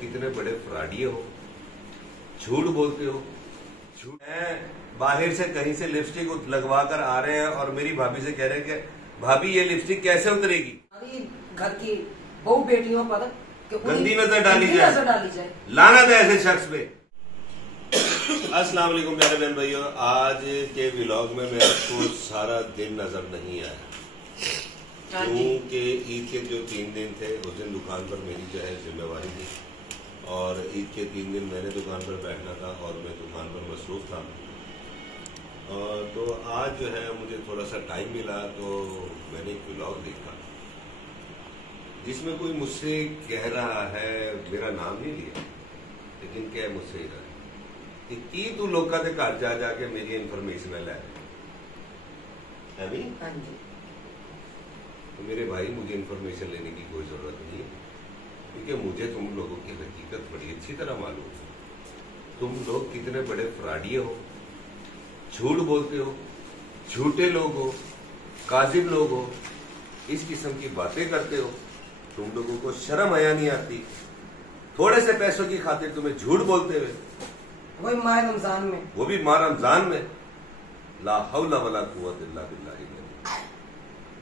कितने बड़े फ्रॉडिये हो, झूठ बोलते हो। झूठ बाहर से कहीं से लिपस्टिक लगवा कर आ रहे हैं और मेरी भाभी से कह रहे हैं कि भाभी ये लिपस्टिक कैसे उतरेगी। घर की बहु बेटियों पर गंदी नजर डाली जाए। लानत है ऐसे शख्स पे। अस्सलाम वालेकुम प्यारे बहन भाइयों, आज के व्लॉग में मेरे को सारा दिन नजर नहीं आया क्योंकि ईद के जो 3 दिन थे उस दिन दुकान पर मेरी जो है जिम्मेवारी थी और ईद के 3 दिन मैंने दुकान पर बैठना था और मैं दुकान पर मसरूफ था। तो आज जो है मुझे थोड़ा सा टाइम मिला तो मैंने एक व्लॉग देखा जिसमें कोई मुझसे कह रहा है, मेरा नाम नहीं लिया लेकिन क्या मुझसे ही रहा है कि तू लोग के घर जा जाके मेरी इन्फॉर्मेशन लै। तो मेरे भाई मुझे इन्फॉर्मेशन लेने की कोई जरूरत नहीं है क्योंकि मुझे तुम लोगों की हकीकत बड़ी अच्छी तरह मालूम है। तुम लोग कितने बड़े फ्रॉडिये हो, झूठ बोलते हो, झूठे लोग हो, काजिब लोग हो, इस किस्म की बातें करते हो। तुम लोगों को शर्म हया नहीं आती थोड़े से पैसों की खातिर तुम्हें झूठ बोलते हुए, वही माह रमजान में, वो भी माह रमजान में। ला हौला वला कुव्वत इल्ला बिल्लाह।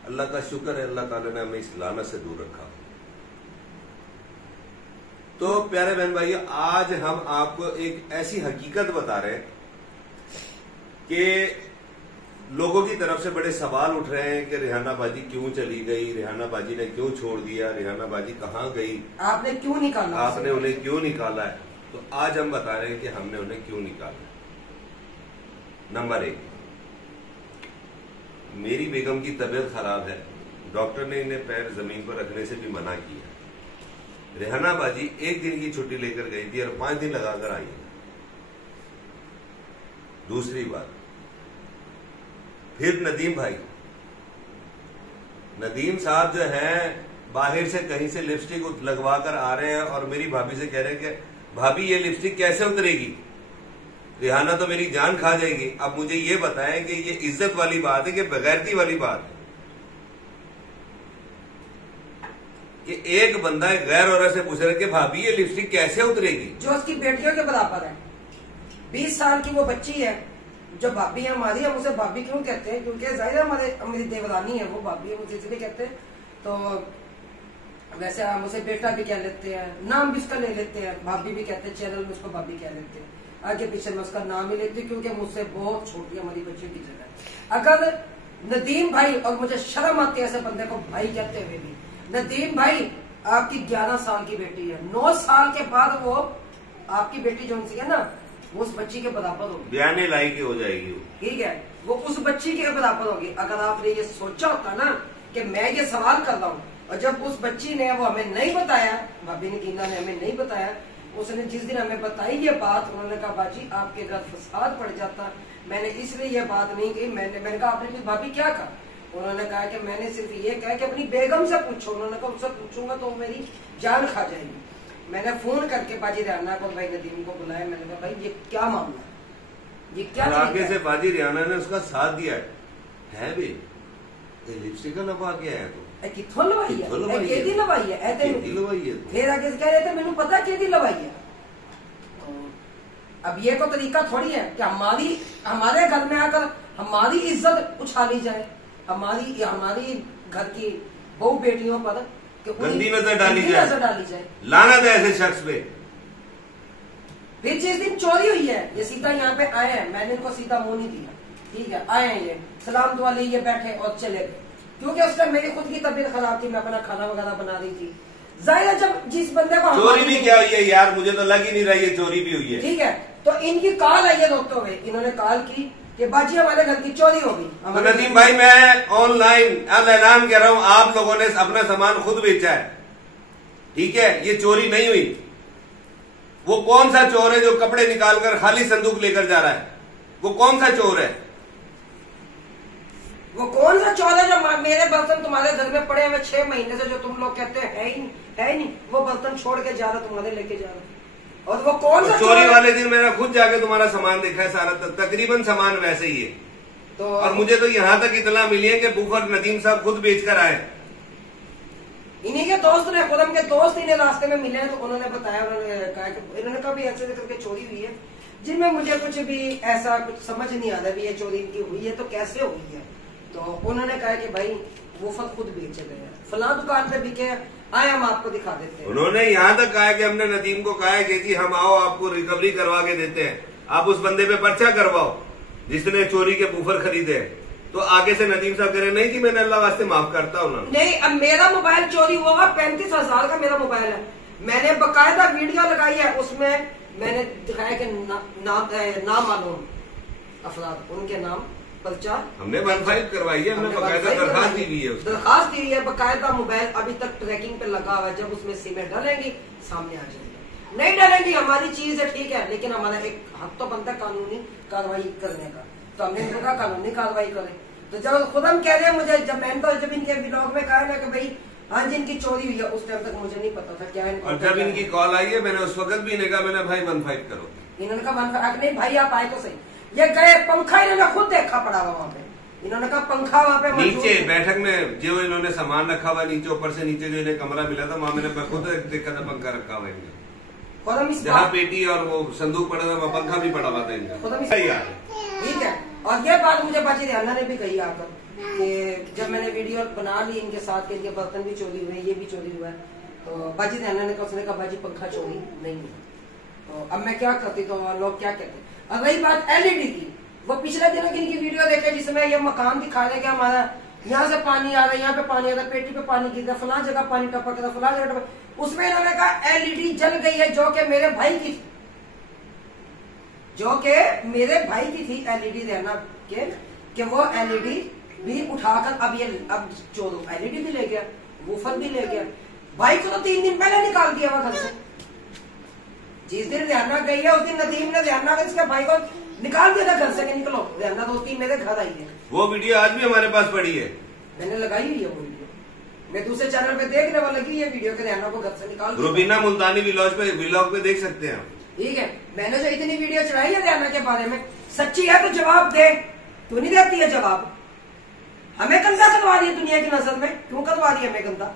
अल्लाह का शुक्र है अल्लाह ताला ने हमें इस लानत से दूर रखा। तो प्यारे बहन भाई, आज हम आपको एक ऐसी हकीकत बता रहे हैं कि लोगों की तरफ से बड़े सवाल उठ रहे हैं कि रिहाना बाजी क्यों चली गई, रिहाना बाजी ने क्यों छोड़ दिया, रिहाना बाजी कहाँ गई, आपने क्यों निकाला, आपने उन्हें क्यों निकाला है। तो आज हम बता रहे हैं कि हमने उन्हें क्यों निकाला। नंबर 1, मेरी बेगम की तबीयत खराब है, डॉक्टर ने इन्हें पैर जमीन पर रखने से भी मना किया। रिहाना बाजी 1 दिन की छुट्टी लेकर गई थी और 5 दिन लगाकर आई है। दूसरी बात, फिर नदीम भाई, नदीम साहब जो है बाहर से कहीं से लिपस्टिक लगवा कर आ रहे हैं और मेरी भाभी से कह रहे हैं कि भाभी ये लिपस्टिक कैसे उतरेगी, रिहाना तो मेरी जान खा जाएगी। अब मुझे ये बताएं कि ये इज्जत वाली बात है कि बेगैरती वाली बात है कि एक बंदा एक गैर औरत से पूछ रहा है कि भाभी ये लिपस्टिक कैसे उतरेगी, जो उसकी बेटियों के बराबर है। 20 साल की वो बच्ची है जो भाभी है हमारी। हम उसे भाभी क्यों कहते हैं क्योंकि जाहिर है मेरी देवरानी है, वो भाभी है, मुझे इसलिए कहते हैं। तो वैसे हम उसे बेटा भी कह लेते हैं, नाम भी उसका ले लेते हैं, भाभी भी कहते हैं, चैनल में उसको भाभी कह लेते हैं। आगे पीछे मैं उसका नाम ही लेती हूँ क्योंकि मुझसे बहुत छोटी हमारी बच्ची की जगह। अगर नदीम भाई, और मुझे शर्म आती है ऐसे बंदे को भाई कहते हुए भी, नदीम भाई आपकी 11 साल की बेटी है, 9 साल के बाद वो आपकी बेटी जो सी है ना वो उस बच्ची के बराबर होगी, बयाने लायक हो जाएगी। ठीक है, वो उस बच्ची के बराबर होगी। अगर आपने ये सोचा होता ना कि मैं ये सवाल कर रहा हूँ, और जब उस बच्ची ने वो हमें नहीं बताया, भाभी ने कीना ने हमें नहीं बताया, उसने जिस दिन हमें बताई ये बात, उन्होंने कहा बाजी आपके घर फसाद पड़ जाता। मैंने इसलिए ये बात नहीं की। मैंने कहा आपने भाभी क्या कहा, उन्होंने कहा कि मैंने सिर्फ ये कहा कि अपनी बेगम से पूछो। उन्होंने कहा उससे पूछूंगा तो मेरी जान खा जाएगी। मैंने फोन करके बाजी रिहाना को, भाई नदीम को बुलाया। मैंने कहा भाई ये क्या मामला है, ये क्या आगे से बाजी रिहाना ने उसका साथ दिया है भी लिपस्टिक लगा के आया तो कितों लवाई है, केदी लवाई है, फिर आगे से कह रहे थे मैंने पता केदी लवाई है। अब ये तो तरीका थोड़ी है कि हमारे घर में आकर हमारी इज्जत उछाली जाए, हमारी घर की बहु बेटियों पर गंदी नजर डाली जाए। लानत है ऐसे शख्स पे। फिर जिस दिन चोरी हुई है ये सीधा यहाँ पे आए हैं, मैंने इनको सीधा मुंह नहीं दिया, ठीक है, आए हैं ये सलाम दुआ लिए ये बैठे और चले गए क्योंकि उस टाइम मेरी खुद की तबीयत खराब थी, मैं अपना खाना वगैरह बना रही थी। जाहिर है जब जिस बंदे को चोरी भी क्या हुई है यार, मुझे तो लग ही नहीं रहा ये चोरी भी हुई है, ठीक है। तो इनकी कॉल आई है रोकते हुए, इन्होंने कॉल की कि बाजी हमारे घर की चोरी हो गई। तो नदीम भाई मैं ऑनलाइन अब ऐलान कर रहा हूं, आप लोगों ने अपना सामान खुद बेचा है, ठीक है, ये चोरी नहीं हुई। वो कौन सा चोर है जो कपड़े निकालकर खाली संदूक लेकर जा रहा है, वो कौन सा चोर है? वो कौन सा चोर है जो मेरे बर्तन तुम्हारे घर में पड़े हुए 6 महीने से, जो तुम लोग कहते हैं है ही नहीं, वो बर्तन छोड़ के जा रहा तुम्हारे लेके जा रहा। और वो कौन सा चोरी वाले दिन मैंने खुद जाके तुम्हारा सामान देखा है, सारा तकरीबन सामान वैसे ही है। तो और मुझे तो यहाँ तक इतला मिली है कि बुफर नदीम साहब खुद बेचकर आए। इन्हीं के दोस्त ने, खुदम के दोस्त इन्हें रास्ते में मिले तो उन्होंने बताया, उन्होंने कहा कि इन्होंने कहा भी ऐसे करके चोरी हुई है, जिनमें मुझे कुछ भी ऐसा कुछ समझ नहीं आता भी ये चोरी इनकी हुई है तो कैसे हुई है। तो उन्होंने कहा कि भाई वो फल खुद बेचे गए हैं, फला दुकान पे बिके, आए हम आपको दिखा देते हैं। उन्होंने यहाँ तक कहा कि हमने नदीम को कहा है कि जी हम आओ आपको रिकवरी करवा के देते हैं, आप उस बंदे पे पर्चा करवाओ जिसने चोरी के बूफर खरीदे हैं। तो आगे से नदीम साहब कह रहे नहीं कि मैंने अल्लाह वास्ते माफ करता हूँ। नहीं, अब मेरा मोबाइल चोरी हुआ 35,000 का मेरा मोबाइल है, मैंने बकायदा वीडियो लगाई है, उसमें मैंने दिखाया कि नाम मालूम अफराद, उनके नाम पर्चा हमने 15 करवाई है, हमने बकायदा दरखास्त दी हुई है, दरखास्त दी है बकायदा। मोबाइल अभी तक ट्रैकिंग पे लगा हुआ है, जब उसमें सीमेंट डालेंगी सामने आ जाएगी, नहीं डालेंगी हमारी चीज है ठीक है, लेकिन हमारा एक हक तो बनता है कानूनी कार्रवाई करने का, तो हमने इनको कहा कानूनी कार्रवाई करें। तो जब खुद हम कह रहे हैं मुझे, जब इनके ब्लॉग में कहा ना कि भाई हाँ जी इनकी चोरी हुई है, उस टाइम तक मुझे नहीं पता था क्या है। और जब इनकी कॉल आई है मैंने उस वक्त भी इन्हें कहा, मैंने भाई 15 करो, इन्होंने कहा 15 नहीं भाई आप आए तो सही, ये गए पंखा इन्होंने खुद देखा पड़ा हुआ वहाँ पे, इन्होंने कहा पंखा वहाँ पे नीचे बैठक में जो इन्होंने सामान रखा हुआ नीचे, ऊपर से नीचे जो इन्हें कमरा मिला था वहाँ मैंने खुद देखा था पंखा रखा हुआ है, जहाँ पेटी और वो संदूक पड़ा था वहाँ पंखा भी पड़ा हुआ था इनका। ठीक है, और ये बात मुझे बाजी रियाना ने भी कही आकर कि जब मैंने वीडियो बना ली इनके साथ, इनके बर्तन भी चोरी हुए, ये भी चोरी हुआ है, तो बाजी रियाना ने उसने कहा बाजी पंखा चोरी नहीं है। तो अब मैं क्या करती, तो लोग क्या कहते। अब रही बात एलईडी की, वो पिछले दिनों की इनकी वीडियो देखे जिसमें ये मकान दिखा रहे कि हमारा यहाँ से पानी आ रहा है, यहाँ पे पानी आ रहा है, पेटी पे पानी गिर रहा है, फला जगह पानी टपक रहा, फला जगह टपक, उसमें इन्होंने कहा एलईडी जल गई है जो कि मेरे भाई की थी, जो कि मेरे भाई की थी एलईडी देना के वो एलईडी भी उठाकर अब चोर एलईडी भी ले गया, वूफर भी ले गया, भाई को तो 3 दिन पहले निकाल दिया हुआ घर से। जिस दिन रियाना गई है उस दिन नदीम ने रियाना का इसके भाई को निकाल दिया था घर से कि निकलो, रियाना 2-3 मेरे घर आई है। वो वीडियो आज भी हमारे पास पड़ी है, मैंने लगाई हुई है वो वीडियो, मैं दूसरे चैनल पे देखने वाला लगी ये वीडियो के रियाना को घर से निकाल, रुबीना मुल्तानी व्लॉग पे देख सकते हैं। ठीक है, मैंने जो इतनी वीडियो चढ़ाई है रियाना के बारे में, सच्ची है तो जवाब दे, क्यों नहीं देती है जवाब? हमें गंदा करवा रही है दुनिया की नजर में, क्यों करवा रही है हमें गंदा?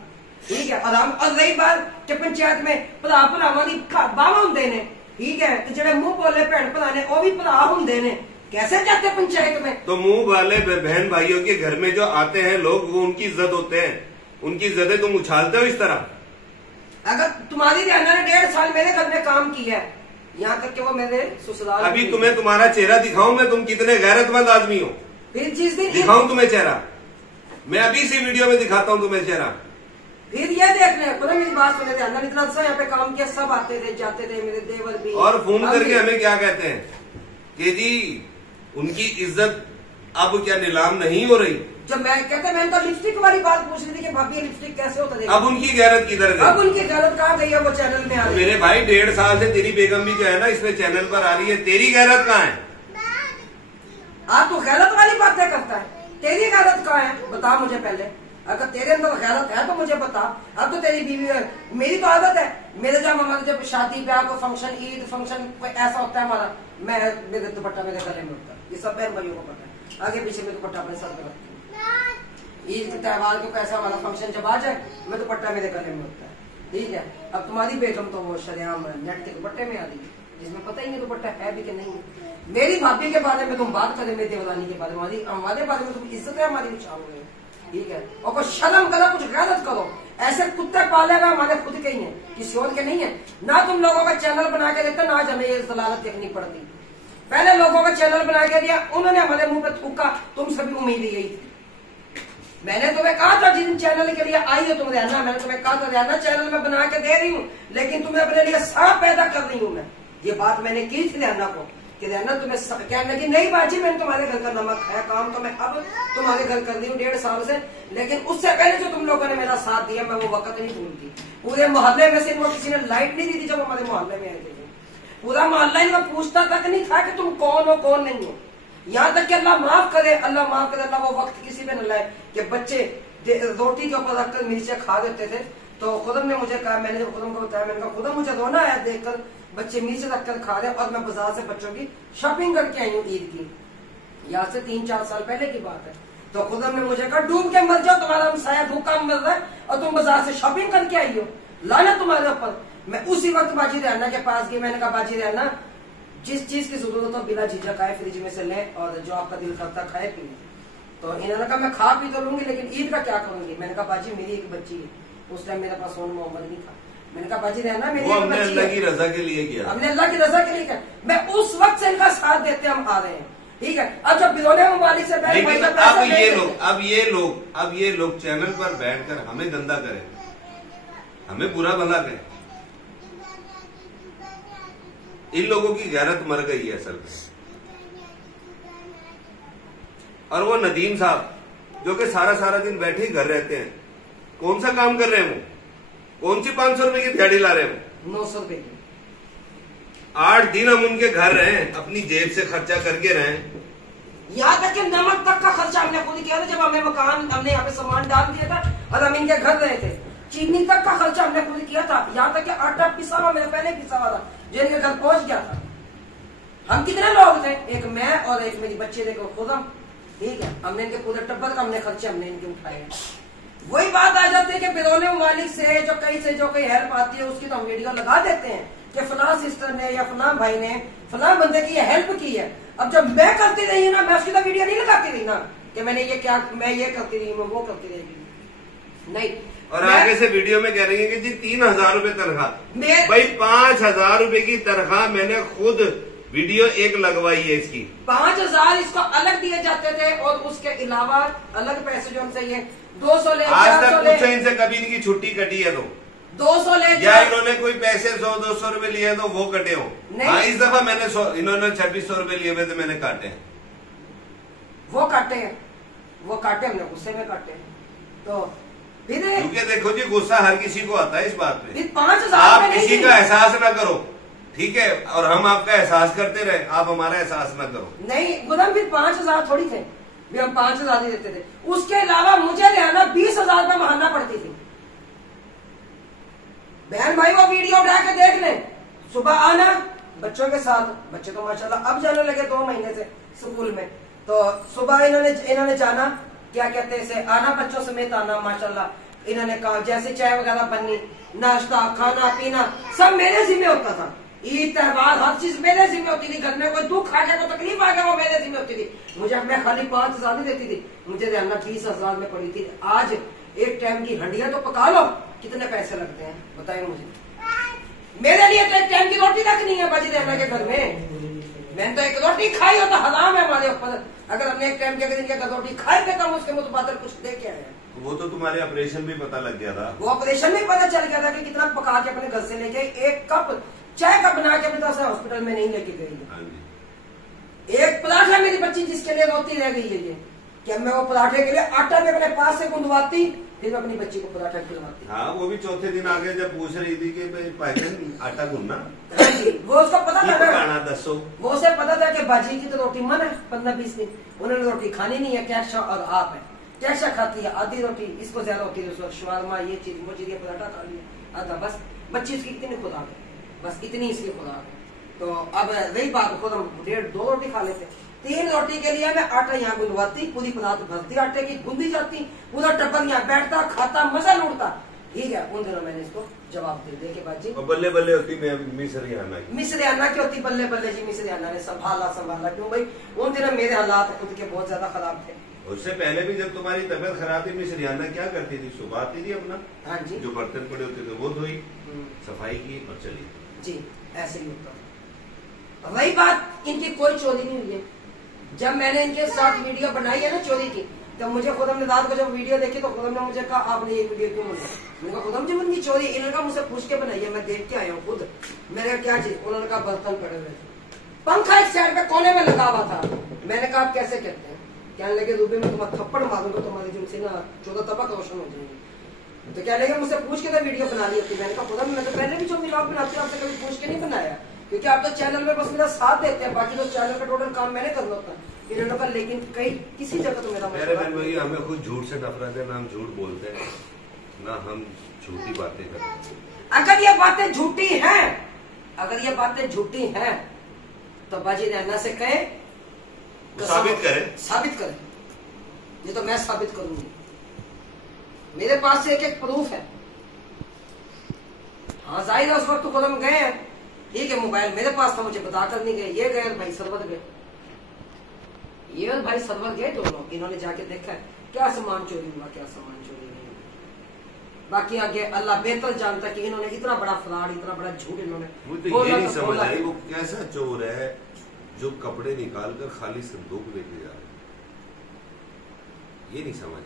ठीक है, और रही बात कि पंचायत में भरा भरावां दी बावा हुंदे ने, ठीक है, तो जेडे मुंह बोले भैन भरा ने वो भी भरा हुंदे ने, कैसे जाते पंचायत में? तो मुंह वाले बहन भाइयों के घर में जो आते हैं लोग, वो उनकी इज्जत होते हैं, उनकी इज्जतें तुम उछालते हो इस तरह। अगर तुम्हारी रियाना ने 1.5 साल मेरे घर में काम किया है, यहाँ तक कि वो मेरे ससुराल, अभी तुम्हें तुम्हारा चेहरा दिखाऊं मैं, तुम कितने गैरतमंद आदमी हो? फिर जिस दिन दिखाऊं तुम्हें चेहरा, मैं अभी इसी वीडियो में दिखाता हूँ तुम्हें चेहरा। फिर ये देख ले, खुद मेरी बात सुने थे, अंदर इतना अच्छा यहाँ पे काम किया, सब आते थे जाते थे, मेरे देवर भी, और फोन करके हमें क्या कहते हैं कि जी उनकी इज्जत अब क्या नीलाम नहीं हो रही? जब मैं कहते, मैंने तो लिपस्टिक वाली बात पूछ रही थी कि भाभी लिपस्टिक कैसे होता है, अब उनकी गैरत किधर गई? अब उनकी गैरत कहाँ गई है? वो चैनल में आ रही है। मेरे भाई 1.5 साल से तेरी बेगम भी जो है ना इसमें चैनल पर आ रही है, तेरी गैरत कहाँ है? आप तो गैरत वाली बातें करता है, तेरी गैरत कहाँ है बता मुझे पहले। अगर तेरे अंदर गैरत है तो मुझे बता। अब तो तेरी बीवी है, मेरी तो आदत है, मेरे जब हमारे जब शादी ब्याह को फंक्शन, ईद फंक्शन कोई ऐसा होता है हमारा, मेरे दुपट्टा मेरे गले में होता है, ये सब बहन भाइयों को पता है, आगे पीछे में दुपट्टा अपने सर पर रखती हूँ। ईद के त्योहार को कैसा हमारा फंक्शन जब आ जाए, मैं दुपट्टा मेरे गले में होता है, ठीक है। अब तुम्हारी बेगम तो वो शरेआम नेट के दुपट्टे में आ रही है, जिसमें पता ही नहीं दुपट्टा है भी कि नहीं है। मेरी भाभी के बारे में तुम बात करें, मेरी देवरानी के बारे में, हमारे बारे में तुम इज्जत है हमारी उछालोगे, ठीक है। और कुछ शर्म करो, कुछ गैरत करो। ऐसे कुत्ते पाले हुए हमारे खुद के ही है, किसी और के नहीं है ना। तुम लोगों का चैनल बना के देते ना, आज हमें ये दलालत देखनी पड़ती। पहले लोगों का चैनल बना के दिया, उन्होंने हमारे मुंह पे थूका, तुम सभी उम्मीद यही थी। मैंने तुम्हें कहा था जिस दिन चैनल के लिए आई हो तुम रहना, मैंने तुम्हें कहा था रहना, चैनल में बना के दे रही हूँ, लेकिन तुम्हें अपने लिए सांप पैदा कर रही हूँ मैं। ये बात मैंने की थी रहना को कि रहना तुम्हें कहने लगी नहीं बाजी, मैंने तुम्हारे घर का नमक खाया, काम तो मैं अब तुम्हारे घर कर रही हूँ 1.5 साल से, लेकिन उससे पहले जो तुम लोगों ने मेरा साथ दिया मैं वो वक्त नहीं भूलती। पूरे मोहल्ले में से इनको किसी ने लाइट नहीं दी थी जब हमारे मोहल्ले में आए थे, पूरा मोहल्ला इनको पूछता तक नहीं था कि तुम कौन हो कौन नहीं हो। यहाँ तक कि अल्लाह माफ करे, अल्लाह माफ करे, अल्लाह वो वक्त किसी पे न लाए कि बच्चे रोटी के ऊपर रखकर मिर्चे खा देते थे। तो खुदम ने मुझे कहा, मैंने जब खुदम को बताया, मैंने कहा खुदम मुझे रोना आया देखकर बच्चे मिर्च रखकर खा रहे, और मैं बाजार से बच्चों की शॉपिंग करके आई हूँ ईद की, यहाँ से 3-4 साल पहले की बात है। तो खुदम ने मुझे कहा डूब के मर जाओ, तुम्हारा हम साया भूखा मर रहा है और तुम बाजार से शॉपिंग करके आई हो, लाना तुम्हारे ऊपर। मैं उसी वक्त बाजी रहना के पास गई, मैंने कहा बाजी रहना जिस चीज की जरूरत हो बिना झिझक आए फ्रिज में से ले और जो आपका दिल करता खाए पी। तो इन्होंने कहा मैं खा पी तो लूंगी लेकिन ईद का क्या करूंगी। मैंने कहा बाजी मेरी एक बच्ची है, उस टाइम मेरे पास सोन मोहम्मद नहीं था। मैंने कहा बाजी रहना मेरी एक बच्ची अल्लाह की रजा के लिए किया, हमने अल्लाह की रजा के लिए किया। मैं उस वक्त से इनका साथ देते हम आ रहे हैं, ठीक है। अब जब बिरौने ममालिक से अब ये लोग चैनल पर बैठकर हमें गंदा करें, हमें बुरा भला करें। इन लोगों की गैरत मर गई है असल में। और वो नदीम साहब जो कि सारा सारा दिन बैठे ही घर रहते हैं, कौन सा काम कर रहे हैं वो? कौन सी 500 रुपए की दिहाड़ी ला रहे हैं? 900 रुपए की। 8 दिन हम उनके घर रहे, अपनी जेब से खर्चा करके रहे। यहाँ तक कि नमक तक का खर्चा हमने खुद किया था। जब हमें मकान, हमने यहाँ पे सामान डाल दिया था और हम इनके घर रहे थे, चीनी तक का खर्चा हमने खुद किया था। यहाँ तक कि आटा पिसा हुआ मेरे पहले पिसा हुआ था जो इनके घर पहुंच गया था। हम कितने लोग थे? एक मैं और एक मेरी बच्चे थे खुदम, ठीक है। हमने इनके पूरे टब्बर का हमने खर्चे हमने इनके उठाए। वही बात आ जाती है कि बिरौने मालिक से जो कोई हेल्प आती है उसकी तो हम वीडियो लगा देते हैं कि फलां सिस्टर ने या फलां भाई ने फलां बंदे की ये हेल्प की है। अब जब मैं करती रही ना, मैं उसकी तो वीडियो नहीं लगाती रही ना कि मैंने ये क्या, मैं ये करती रही, मैं वो करती रही, नहीं। और आगे से वीडियो में कह रही है कि जी 3000 रुपए तनख्वाह। भाई 5000 रुपए की तनख्वाह मैंने खुद वीडियो एक लगवाई है इसकी। 5000 इसको अलग दिए जाते थे और उसके अलावा अलग पैसे जो हमसे ये 200 ले, आज तक पूछो इनसे कभी इनकी छुट्टी कटी है तो 200 ले, या इन्होंने कोई पैसे 100-200 रुपए लिए तो वो कटे हो? हाँ, इस दफा मैंने इन्होंने 2600 रुपए लिए हुए थे, मैंने काटे हैं। वो काटे हमने गुस्से में काटे। तो फिर क्योंकि देखो जी गुस्सा हर किसी को आता है इस बात पे। 5000 आप किसी का एहसास ना करो, ठीक है, और हम आपका एहसास करते रहे, आप हमारा एहसास ना करो। नहीं गुलाम, फिर 5000 थोड़ी थे, भी हम 5000 ही देते थे। उसके अलावा मुझे लेना 20,000 में महंगा पड़ती थी। बहन भाई वो वीडियो उठा के देख ले, सुबह आना बच्चों के साथ, बच्चे तो माशाल्लाह अब जाने लगे 2 महीने से स्कूल में। तो सुबह इन्होंने जाना, क्या कहते हैं इसे, आना बच्चों समेत आना माशाल्लाह। इन्होंने कहा जैसे चाय वगैरह बननी, नाश्ता खाना पीना सब मेरे जिम्मे होता था। ईद त्योहार हर चीज मेरे जिम्मे होती थी। घर में कोई दुख आ गया, कोई तकलीफ आ गया, वो मेरे जिम्मे होती थी। मुझे मैं खाली 5000 ही देती थी, मुझे रहना 20,000 में पड़ी थी। आज एक टाइम की हंडिया तो पका लो, कितने पैसे लगते हैं बताइए मुझे। मेरे लिए तो एक टाइम की रोटी तक नहीं है बाजी रहना के घर में। मैंने तो एक रोटी खाई हो तो हराम है हमारे ऊपर। अगर हमने एक टाइम के अगर रोटी खाए पे कम उसके मुतबादल कुछ दे के आए। वो तो तुम्हारे ऑपरेशन भी पता लग गया था। वो ऑपरेशन में पता चल गया था कि कितना पका के अपने घर से लेके एक कप चाय का बना के अपनी तरफ से हॉस्पिटल में नहीं लेके गई। एक पराठा मेरी बच्ची जिसके लिए रोती रह गई है ये, कि मैं वो पराठे के लिए आटा में अपने पास से गुंदवाती, फिर अपनी बच्ची को पराठा खिलवाती। हाँ, वो भी चौथे दिन आगे जब पूछ रही थी कि भाई आटा गूंदना, वो उसको पता था ना, दसो वो उसे पता था कि बाजी की तो रोटी मन है 15-20 दिन, उन्होंने रोटी खानी नहीं है। कैशा और आप है, कैशा खाती है आधी रोटी, इसको ज्यादा होती है शवारमा ये चीज वो चीज, पराठा खा लिया आधा, बस बच्ची इसकी कितनी खुदा है, बस इतनी इसकी खुदा है। तो अब वही बात खुद हम 1.5-2 रोटी खा लेते, 3 रोटी के लिए मैं आटा यहाँ गुंदवाती, पूरी परात भरती आटे की, गुंदी जाती, पूरा टब्बर यहाँ बैठता खाता मजा लूटता। ठीक है, उन दिनों मैंने इसको जवाब दे के बाजी बल्ले बल्ले होती मिसरियाना की होती, बल्ले बल्ले जी मिसरियाना ने संभाला। क्यों भाई, उन दिनों मेरे हालात खुद के बहुत ज्यादा खराब थे। उससे पहले भी जब तुम्हारी तबीयत खराब थी मिसरियाना क्या करती थी? सुबह आती थी अपना, हाँ जी, जो बर्तन पड़े होते थे वो धोई, सफाई की और चली जी, ऐसे ही होता। वही बात, इनकी कोई चोरी नहीं हुई है। जब मैंने इनके साथ वीडियो बनाई है ना चोरी की, तो मुझे खुदम ने रात को जब वीडियो देखी तो खुदम ने मुझे कहा आपने ये वीडियो क्यों बनाई? मैंने कहा खुदम जी उनकी चोरी, इन्होंने कहा मुझसे पूछ के बनाई है, मैं देख के आया हूँ खुद। मैंने क्या चीज? उन्होंने कहा बर्तन पड़े हुए थे, पंखा एक साइड पे कोने में लगा हुआ था। मैंने कहा आप कैसे कहते हैं? कहने लगे रूबी में तुम्हारा थप्पड़ मारूंगा, तुम्हारे जिनसे ना 14 तबक रोशन हो जाएंगे। तो क्या लगे मुझसे पूछ के तो वीडियो बना ली थी। मैंने कहा खुदम मैं तो पहले भी जो व्लॉग बनाती हूँ आपसे कभी पूछ के नहीं बनाया, क्योंकि आप तो चैनल में बस मेरा साथ देते हैं, बाकी तो चैनल का टोटल काम मैंने करना होता है। इन्होंने कहा लेकिन कहीं किसी जगह तो मेरा भाई हमें खुद झूठ से नफरत है, ना हम झूठ बोलते हैं ना हम झूठी बातें करते हैं। अगर ये बातें झूठी हैं, अगर ये बातें झूठी हैं तो बाजी रहना से कहे तो साबित करें। ये तो मैं साबित करूंगी। मेरे पास से एक एक प्रूफ है। हाँ जाहिर है उस वक्त तो कदम गए हैं, ठीक है, मोबाइल मेरे पास था, मुझे बता कर नहीं गए। ये गए और भाई सरवर गए, ये और भाई सरवर गए दोनों। इन्होंने जाके देखा क्या सामान चोरी हुआ, क्या सामान चोरी नहीं हुआ। बाकी आगे अल्लाह बेहतर जानता कि इन्होंने इतना बड़ा फ्रॉड, इतना बड़ा झूठ इन्होंने। मुझे तो ये नहीं समझ आई वो कैसा चोर है जो कपड़े निकाल कर खाली संदूक लेके जा रहे, ये नहीं समझ।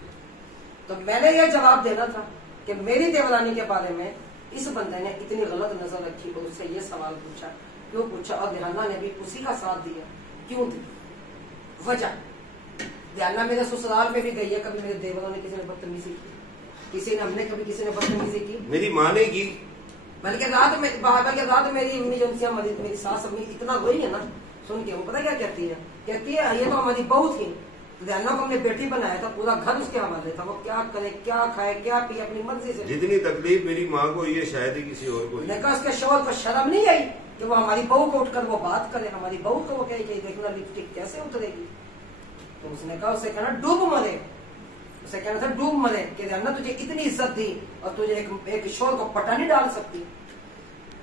तो मैंने ये जवाब देना था कि मेरी देवरानी के बारे में इस बंदे ने इतनी गलत नजर रखी और उससे ये सवाल पूछा, क्यों पूछा, और ध्याना ने भी उसी का साथ दिया, क्यों दी वजह। ध्याना मेरे ससुराल में भी गई है, कभी मेरे देवरों ने किसी ने बदतमीजी की, किसी ने हमने कभी किसी ने बदतमीजी की, मेरी माँ ने की। बल्कि रात में मेरी अम्मी जो मेरी सास अम्मी इतना रोई है ना सुन के, वो पता क्या कहती है ये तो हमारी बहू थी, ध्याना को हमने बेटी बनाया था, पूरा घर उसके हवाले था, वो क्या करे, क्या खाए, क्या पिए, अपनी मर्जी से। जितनी तकलीफ मेरी माँ को ये शायद ही किसी और को। मैंने कहा उसके शौहर को शर्म नहीं आई कि वो हमारी बहू को उठकर वो बात करे, हमारी बहू को वो कहे कि देखना लिपस्टिक कैसे उतरेगी। तो उसने कहा, उसे कहना डूब मरे, उसे कहना था डूब मरे कि ध्याना तुझे इतनी इज्जत दी और तुझे एक शौहर को पटा नहीं डाल सकती।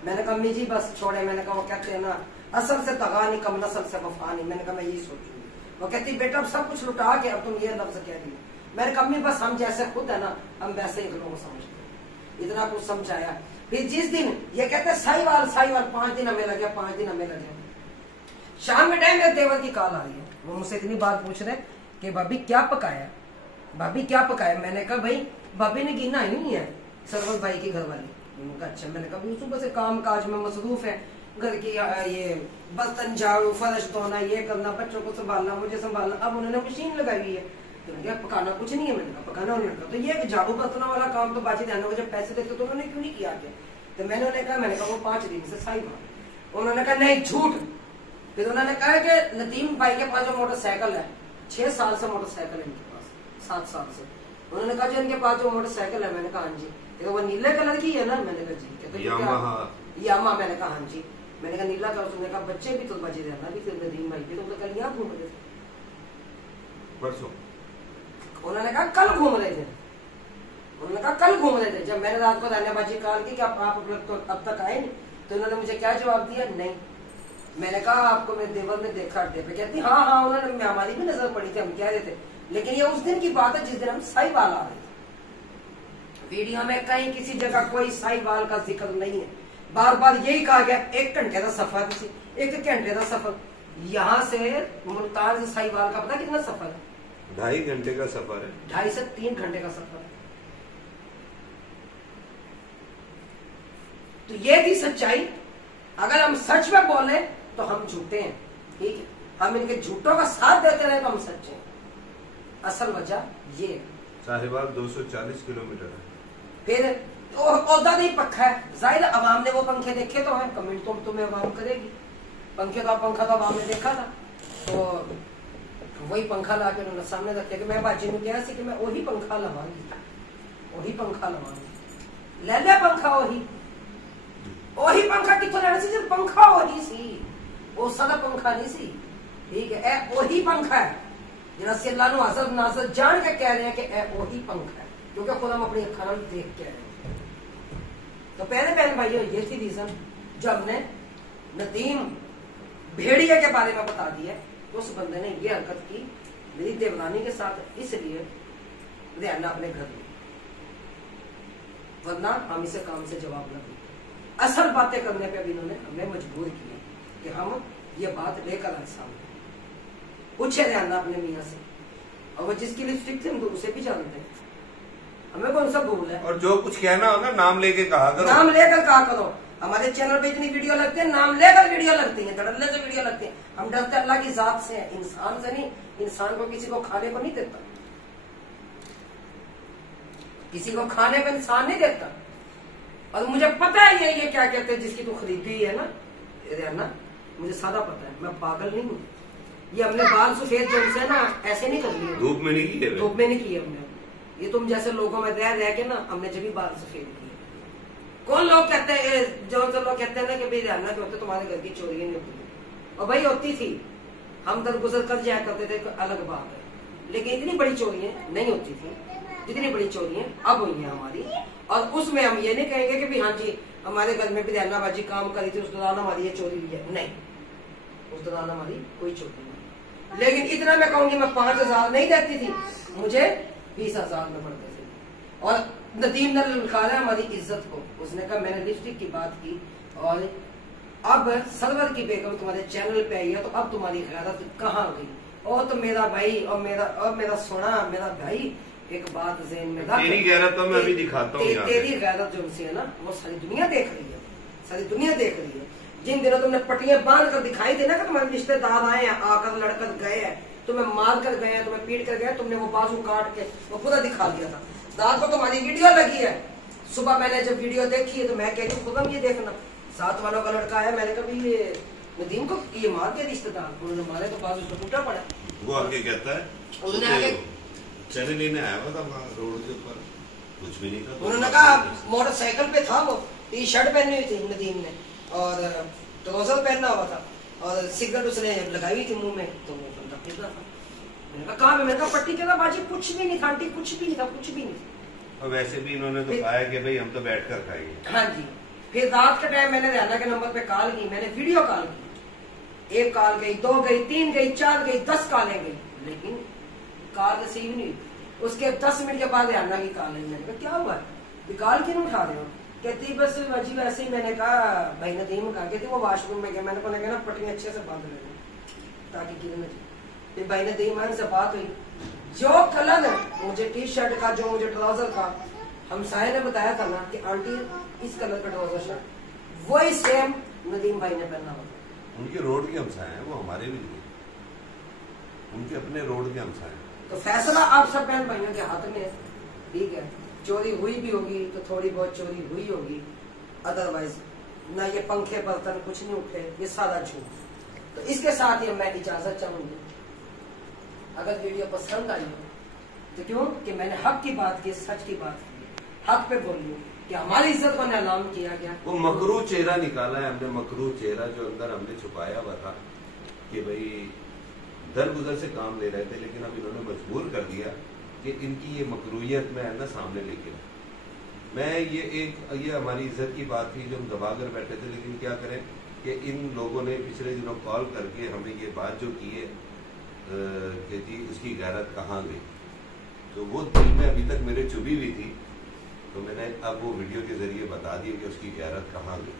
मैंने कहा अम्मी जी बस छोड़े। मैंने कहा वो कहते हैं ना असल से तगा नहीं कम नसल से वफा नहीं। मैंने कहा मैं यही सोचूंगी। वो कहती बेटा अब सब कुछ लुटा के अब तुम ये लफ्ज कह रही हो। मैंने कहा अम्मी बस हम जैसे खुद है ना हम वैसे ही लोगों को समझते हैं। इतना कुछ समझाया। फिर जिस दिन ये कहते साहिवाल 5 दिन हमें लगे, 5 दिन हमें लगे। शाम के टाइम मेरे देवर की कॉल आ रही है, वो मुझसे इतनी बात पूछ रहे कि भाभी क्या पकाया, भाभी क्या पकाया। मैंने कहा भाई भाभी ने गिना ही नहीं है, सरवत भाई की घर वाली। उनका अच्छा। मैंने कहा सुबह से काम काज में मसरूफ है, घर की ये बर्तन झाड़ू फर्श धोना, ये करना, बच्चों को संभालना, मुझे संभालना। अब उन्होंने मशीन लगाई हुई है तो मैंने कहा पकाना कुछ नहीं है। मैंने कहा पकाना उन्होंने कहा तो ये झाड़ू बर्तनों वाला काम तो बाजी ध्यान जब पैसे देते तो उन्होंने क्यों नहीं किया आगे। तो मैंने कहा वो 5 दिन से साहिवाल। उन्होंने कहा नहीं झूठ। फिर उन्होंने कहा कि नदीम भाई के पास जो मोटरसाइकिल है 6 साल से मोटरसाइकिल है इनके पास, 7 साल से। उन्होंने कहा जो इनके पास जो मोटरसाइकिल है, मैंने कहा हाँ जी। तो वो नीले कलर की है ना, मैंने कहा जी। तो यामा। मैंने कहा हाँ जी। मैंने कहा नीला कलर। उसने कहा बच्चे भी तो बचे रहना भी फिर नदीम भाई भी तो कल यहाँ घूम रहे थे परसों। उन्होंने कहा कल घूम रहे थे। उन्होंने कहा कल घूम रहे थे। जब मैंने रात को धन्यवादी कॉल की कि आप अब तक आए नहीं, तो उन्होंने मुझे क्या जवाब दिया, नहीं। मैंने कहा आपको मेरे देवर ने देखा अड्डे पे। कहती हाँ उन्होंने हमारी भी नजर पड़ी थी, हम कह रहे थे, लेकिन ये उस दिन की बात है जिस दिन हम साहिवाल आ रहे थे। वीडियो में कहीं किसी जगह कोई साहिवाल का जिक्र नहीं है। बार बार यही कहा गया 1 घंटे का सफर, 1 घंटे का सफर। यहाँ से मुल्तान से साहिवाल का पता कितना सफर है? 2.5 घंटे का सफर है। 2.5 से 3 घंटे का सफर है। तो ये थी सच्चाई। अगर हम सच में बोले तो हम झूठे हैं, ठीक है। हम इनके झूठों का साथ देते रहे तो हम सच्चे हैं। असल वजह ये साहिवाल 240 किलोमीटर है। फिर औदा नहीं पक्का है, जाहिर अवाम ने वो पंखे देखे तो है, कमेंट तो तुम्हें अवाम करेगी। पंखा तो अवाम ने देखा था, तो वही पंखा ला के उन्होंने सामने रखे कि मैं बाजी ने कहा कि मैं वही पंखा लवाऊंगी, वही पंखा लवाऊंगी। ले लिया पंखा वही पंखा कितों लेना सी, सिर्फ पंखा वही सी, वो सादा पंखा नहीं सी, ठीक है। वही पंखा है जिन्हें से अल्लाह हजर नाजर जान के कह रहे हैं कि वही पंखा है, क्योंकि खुद हम अपनी अखर देख के रहे हैं। तो पहले बहन भाइयों ये थी रीजन जो हमने नदीम भेड़िया के बारे में बता दिया। तो उस बंदे ने ये हरकत की मेरी देवरानी के साथ, इसलिए ध्यान अपने घर में, वरना हम इसे काम से जवाब न दें। असल बातें करने पे भी इन्होंने हमें मजबूर किया कि हम ये बात लेकर आए सामने। पूछे ध्यान अपने मियाँ से, और वो जिसकी लिपस्टिक थे हम तो उसे भी जानते हैं, हमें कौन सा भूल है। और जो कुछ कहना हो ना नाम लेके कहा करो, नाम लेकर कहा करो। हमारे चैनल पे इतनी वीडियो लगती है, नाम लेकर वीडियो लगती है, धड़ल्ले से वीडियो लगती है। हम डरते अल्लाह की जात से है, इंसान से नहीं। इंसान को किसी को खाने को नहीं देता, किसी को खाने को इंसान नहीं देता। और मुझे पता है ये क्या कहते हैं जिसकी तू खरीदी है ना, मुझे सारा पता है, मैं पागल नहीं हूँ। ये हमने बाल सफेद जब से ना ऐसे नहीं कर लिए, धूप में नहीं किए, धूप में नहीं किए हमने। ये तुम जैसे लोगों में रह के ना हमने जब भी बाल सफेद किए। कौन लोग कहते हैं, जो लोग कहते हैं ना कि भाई रहना जो होते तुम्हारे घर की चोरी नहीं होती, और भाई होती थी, हम दरगुजर कर जाया करते थे, अलग बात है। लेकिन इतनी बड़ी चोरियां नहीं होती थी जितनी बड़ी चोरियां अब हुई हैं हमारी। और उसमें हम ये नहीं कहेंगे कि भी हाँ जी हमारे घर में भी दैनाबाजी काम करी थी उस दौरान हमारी ये चोरी हुई है, नहीं, उस दौरान हमारी कोई चोरी नहीं। लेकिन इतना मैं कहूंगी मैं 5,000 नहीं देती थी, मुझे 20,000 में पड़ते थे। और नदीम ने ललकारा हमारी इज्जत को, उसने कहा मैंने लिपस्टिक की बात की और अब सरवर की बेगम तुम्हारे चैनल पे आई है तो अब तुम्हारी गैरत कहाँ गई। और तो मेरा भाई और मेरा सोना मेरा भाई एक बात ज़हन में रख, तेरी गैरत तो मैं अभी दिखाता हूँ। तेरी गैरत जो उनसे है ना वो सारी दुनिया देख रही है, सारी दुनिया देख रही है। जिन दिनों तुमने पट्टियां बांध कर दिखाई थी ना कि तुम्हारे रिश्तेदार आए हैं, आकर लड़कर गए हैं, तुम्हें मार कर गए हैं, तुम्हें पीट कर गए, तुमने वो बाजू काट के वो पूरा दिखा दिया था। रात को तुम्हारी वीडियो लगी है, सुबह मैंने जब वीडियो देखी है तो मैं कह रही खुदम ये देखना साथ वालों का लड़का आया, मैंने कहा ये नदीम को ये मार के रिश्तेदार, उन्होंने मारे तो बाजू उसको टूटा पड़ा। वो आगे कहता है उन्होंने आगे चैनल लेने आया हुआ था वहाँ रोड के ऊपर, कुछ भी नहीं था। उन्होंने कहा मोटरसाइकिल पे था वो, टी शर्ट पहनी हुई थी नदीम ने और ट्राउजर पहना हुआ था और सिगरेट उसने लगाई हुई थी मुंह में, तो वो बंदा फिर रहा था। मैंने कहा कहाँ, मैंने कहा पट्टी के ना बाजी कुछ भी नहीं था आंटी, कुछ भी नहीं था, कुछ भी नहीं था। और वैसे भी इन्होंने तो कहा है कि भाई हम तो बैठ कर खाएंगे। हाँ जी। फिर रात के टाइम मैंने रैना के नंबर पे कॉल की, मैंने वीडियो कॉल की, 1 कॉल गई, 2 गई, 3 गई, 4 गई, 10 कॉलें गई, लेकिन कॉल रिसीव नहीं हुई। उसके 10 मिनट के बाद रैना की कॉल आई। मैंने कहा क्या हुआ, कॉल क्यों नहीं उठा रहे हो? कहती बस अजीब ऐसे ही। मैंने कहा भाई नदीम कहा, कहती वो वॉशरूम में गया, मैंने कहा ना पट्टियां अच्छे से बांध लेना ताकि गिर न जाए। फिर भाई नदीम से बात हुई, जो कलर मुझे टी शर्ट का, जो मुझे ट्राउजर का हमसाये ने बताया था ना कि आंटी इस कलर का ट्राउजर शर्ट, वही सेम नदीम भाई ने पहना हुआ। उनके रोड के हमसाये हैं, वो हमारे भी नहीं, उनके अपने रोड के हमसाये हैं। तो फैसला आप सब बहन भाइयों के हाथ में है, ठीक है। चोरी हुई भी होगी तो थोड़ी बहुत चोरी हुई होगी, अदरवाइज ना ये पंखे बर्तन कुछ नहीं उठे, ये सारा झूठ। तो इसके साथ ही मैं इजाजत चाहूंगी, अगर वीडियो पसंद आई हो तो क्यों कि मैंने हक की बात की, सच की बात की, हक पे बोली कि हमारी इज्जत को नीलाम किया गया। वो मकरू चेहरा निकाला है हमने, मकरू चेहरा जो अंदर हमने छुपाया हुआ था कि भाई दर गुजर से काम ले रहे थे, लेकिन अब इन्होंने मजबूर कर दिया कि इनकी ये मकरूयत में है ना सामने लेके। मैं ये हमारी इज्जत की बात थी जो हम दबा कर बैठे थे, लेकिन क्या करें कि इन लोगों ने पिछले दिनों कॉल करके हमें ये बात जो की है कि जी उसकी गैरत कहाँ गई, तो वो दिल में अभी तक मेरे चुभी हुई थी। तो मैंने अब वो वीडियो के जरिए बता दिया कि उसकी गैरत कहाँ गई,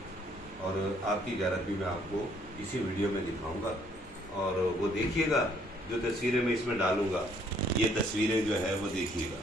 और आपकी गैरत भी मैं आपको इसी वीडियो में दिखाऊंगा। और वो देखिएगा, जो तस्वीरें मैं इसमें डालूंगा, ये तस्वीरें जो है वो देखिएगा।